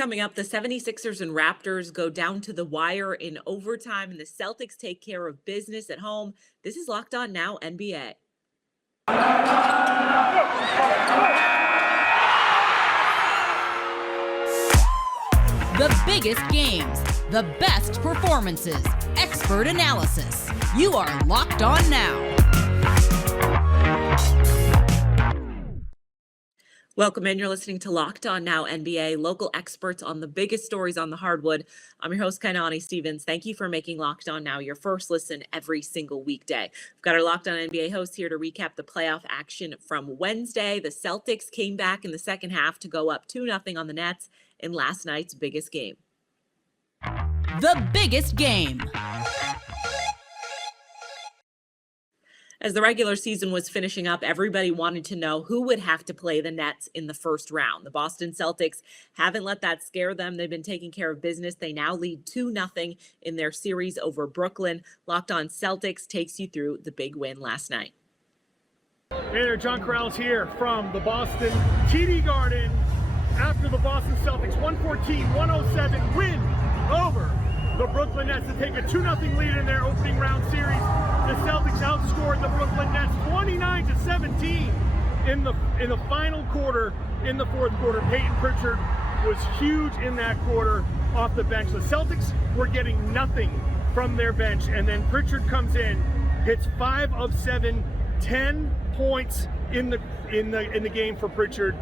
Coming up, the 76ers and Raptors go down to the wire in overtime, and the Celtics take care of business at home. This is Locked On Now NBA. The biggest games, the best performances, expert analysis. You are Locked On Now. Welcome in. You're listening to Locked On Now NBA, local experts on the biggest stories on the hardwood. I'm your host, Kainani Stevens. Thank you for making Locked On Now your first listen every single weekday. We've got our Locked On NBA host here to recap the playoff action from Wednesday. The Celtics came back in the second half to go up 2-0 on the Nets in last night's biggest game. The biggest game. As the regular season was finishing up, everybody wanted to know who would have to play the Nets in the first round. The Boston Celtics haven't let that scare them. They've been taking care of business. They now lead 2-0 in their series over Brooklyn. Locked On Celtics takes you through the big win last night. Hey there, John Corrales here from the Boston TD Garden after the Boston Celtics 114-107 win over the Brooklyn Nets to take a 2-0 lead in their opening round series. The Celtics outscored the Brooklyn Nets 29-17 in the final quarter. In the fourth quarter, Peyton Pritchard was huge in that quarter off the bench. The Celtics were getting nothing from their bench, and then Pritchard comes in, hits 5 of 7, 10 points in the game for Pritchard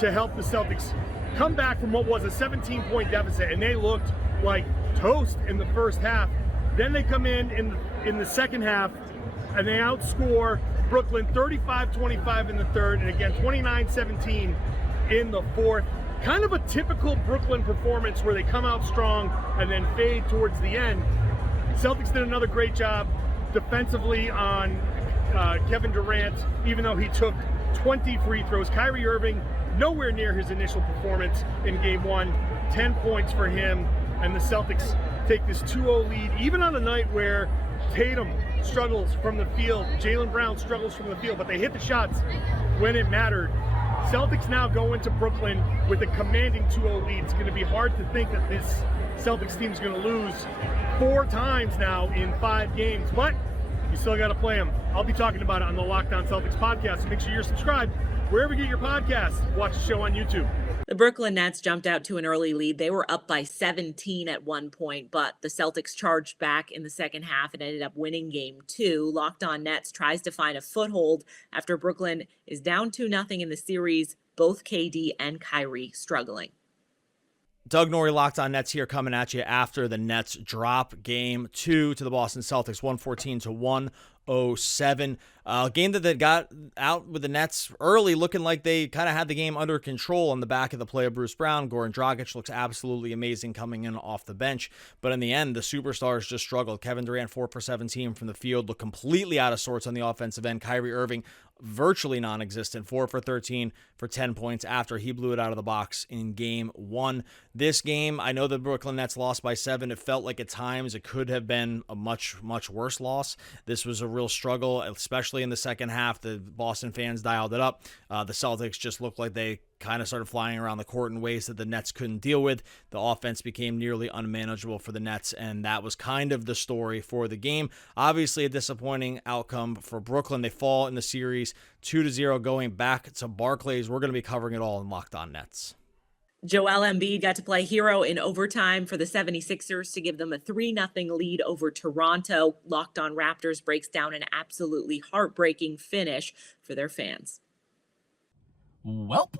to help the Celtics come back from what was a 17-point deficit, and they looked like toast in the first half. Then they come in the second half and they outscore Brooklyn 35-25 in the third, and again 29-17 in the fourth. Kind of a typical Brooklyn performance where they come out strong and then fade towards the end. Celtics did another great job defensively on Kevin Durant, even though he took 20 free throws. Kyrie Irving, nowhere near his initial performance in game one. 10 points for him, and the Celtics take this 2-0 lead, even on a night where Tatum struggles from the field, Jaylen Brown struggles from the field, but they hit the shots when it mattered. Celtics now go into Brooklyn with a commanding 2-0 lead. It's going to be hard to think that this Celtics team is going to lose 4 times now in 5 games, but you still got to play them. I'll be talking about it on the Locked On Celtics podcast, so make sure you're subscribed wherever you get your podcasts. Watch the show on YouTube. The Brooklyn Nets jumped out to an early lead. They were up by 17 at one point, but the Celtics charged back in the second half and ended up winning game 2. Locked On Nets tries to find a foothold after Brooklyn is down 2-0 in the series, both KD and Kyrie struggling. Doug Norrie, Locked On Nets here, coming at you after the Nets drop game 2 to the Boston Celtics, 114-107. Game that they got out with the Nets early, looking like they kind of had the game under control on the back of the play of Bruce Brown. Goran Dragic looks absolutely amazing coming in off the bench. But in the end, the superstars just struggled. Kevin Durant, 4 for 17 from the field, looked completely out of sorts on the offensive end. Kyrie Irving, virtually non-existent, 4 for 13 for 10 points after he blew it out of the box in game 1. This game, I know the Brooklyn Nets lost by 7. It felt like at times it could have been a much, much worse loss. This was a real struggle, especially in the second half. The Boston fans dialed it up. The Celtics just looked like they kind of started flying around the court in ways that the Nets couldn't deal with. The offense became nearly unmanageable for the Nets, and that was kind of the story for the game. Obviously, a disappointing outcome for Brooklyn. They fall in the series 2-0 going back to Barclays. We're going to be covering it all in Locked On Nets. Joel Embiid got to play hero in overtime for the 76ers to give them a 3-0 lead over Toronto. Locked On Raptors breaks down an absolutely heartbreaking finish for their fans. Welp.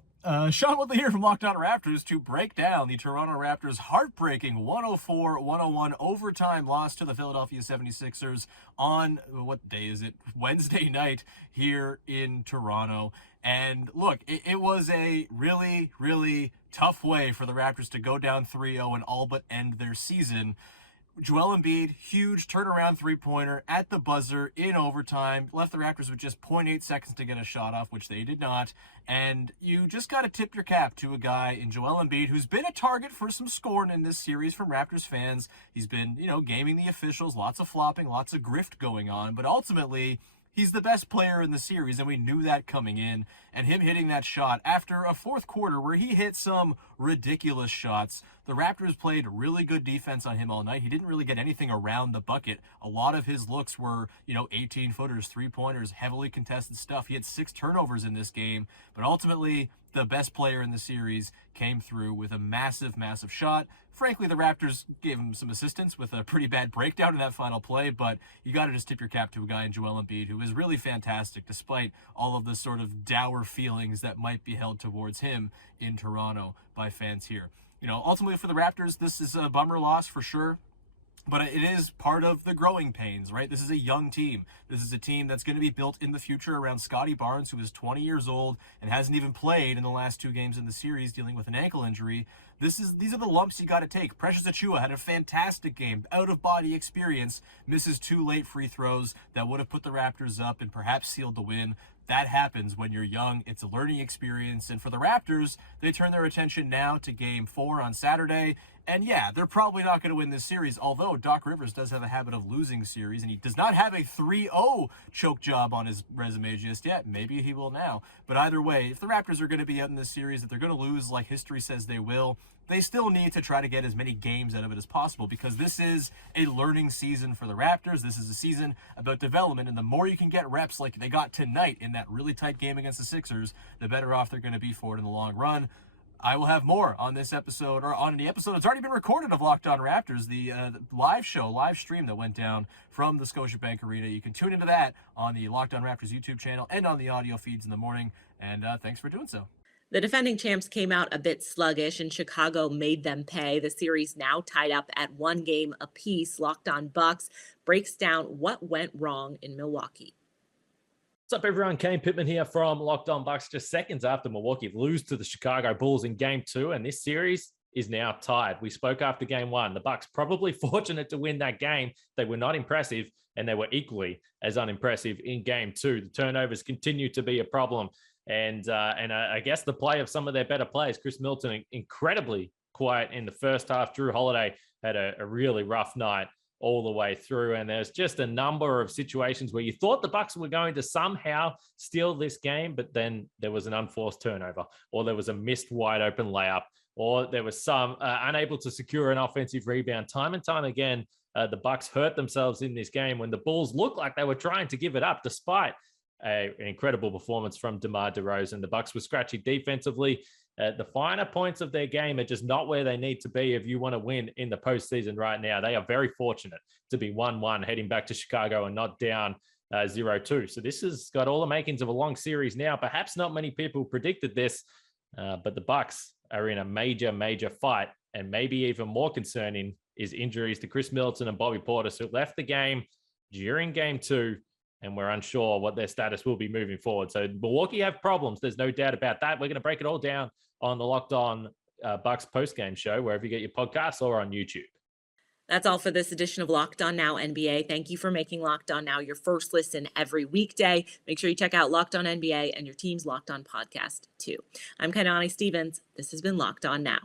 Sean Woodley here from Locked On Raptors to break down the Toronto Raptors' heartbreaking 104-101 overtime loss to the Philadelphia 76ers on, what day is it? Wednesday night here in Toronto. And look, it was a really, really tough way for the Raptors to go down 3-0 and all but end their season. Joel Embiid, huge turnaround three-pointer at the buzzer in overtime, left the Raptors with just 0.8 seconds to get a shot off, which they did not. And you just got to tip your cap to a guy in Joel Embiid who's been a target for some scorn in this series from Raptors fans. He's been, gaming the officials, lots of flopping, lots of grift going on, but ultimately he's the best player in the series, and we knew that coming in. And him hitting that shot after a fourth quarter where he hit some ridiculous shots. The Raptors played really good defense on him all night. He didn't really get anything around the bucket. A lot of his looks were, 18-footers, three-pointers, heavily contested stuff. He had 6 turnovers in this game, but ultimately the best player in the series came through with a massive, massive shot. Frankly, the Raptors gave him some assistance with a pretty bad breakdown in that final play, but you got to just tip your cap to a guy in Joel Embiid who is really fantastic despite all of the sort of dour feelings that might be held towards him in Toronto by fans here. Ultimately for the Raptors, this is a bummer loss for sure. But it is part of the growing pains, right? This is a young team. This is a team that's going to be built in the future around Scotty Barnes, who is 20 years old and hasn't even played in the last 2 games in the series, dealing with an ankle injury. These are the lumps you got to take. Precious Achiuwa had a fantastic game, out-of-body experience, misses 2 late free throws that would have put the Raptors up and perhaps sealed the win. That happens when you're young. It's a learning experience. And for the Raptors, they turn their attention now to Game 4 on Saturday. And yeah, they're probably not going to win this series, although Doc Rivers does have a habit of losing series, and he does not have a 3-0 choke job on his resume just yet. Maybe he will now. But either way, if the Raptors are going to be out in this series, if they're going to lose like history says they will, they still need to try to get as many games out of it as possible, because this is a learning season for the Raptors. This is a season about development, and the more you can get reps like they got tonight in that really tight game against the Sixers, the better off they're going to be for it in the long run. I will have more on this episode, or on the episode that's already been recorded of Locked On Raptors, the live stream that went down from the Scotiabank Arena. You can tune into that on the Locked On Raptors YouTube channel and on the audio feeds in the morning. And thanks for doing so. The defending champs came out a bit sluggish, and Chicago made them pay. The series now tied up at 1 game apiece. Locked On Bucks breaks down what went wrong in Milwaukee. What's up, everyone? Kane Pittman here from Locked On Bucks. Just seconds after Milwaukee lose to the Chicago Bulls in Game 2, and this series is now tied. We spoke after Game 1. The Bucks probably fortunate to win that game. They were not impressive, and they were equally as unimpressive in Game 2. The turnovers continue to be a problem, and I guess the play of some of their better players. Chris Middleton, incredibly quiet in the first half. Drew Holiday had a really rough night all the way through, and there's just a number of situations where you thought the Bucks were going to somehow steal this game, but then there was an unforced turnover, or there was a missed wide open layup, or there was some unable to secure an offensive rebound. Time and time again, the Bucks hurt themselves in this game when the Bulls looked like they were trying to give it up, despite an incredible performance from DeMar DeRozan. The Bucks were scratchy defensively. The finer points of their game are just not where they need to be if you want to win in the postseason right now. They are very fortunate to be 1-1 heading back to Chicago and not down 0-2. So this has got all the makings of a long series now. Perhaps not many people predicted this, but the Bucks are in a major, major fight. And maybe even more concerning is injuries to Chris Middleton and Bobby Portis, who left the game during Game 2. And we're unsure what their status will be moving forward. So Milwaukee have problems. There's no doubt about that. We're going to break it all down on the Locked On Bucks postgame show, wherever you get your podcasts, or on YouTube. That's all for this edition of Locked On Now NBA. Thank you for making Locked On Now your first listen every weekday. Make sure you check out Locked On NBA and your team's Locked On podcast too. I'm Kainani Stevens. This has been Locked On Now.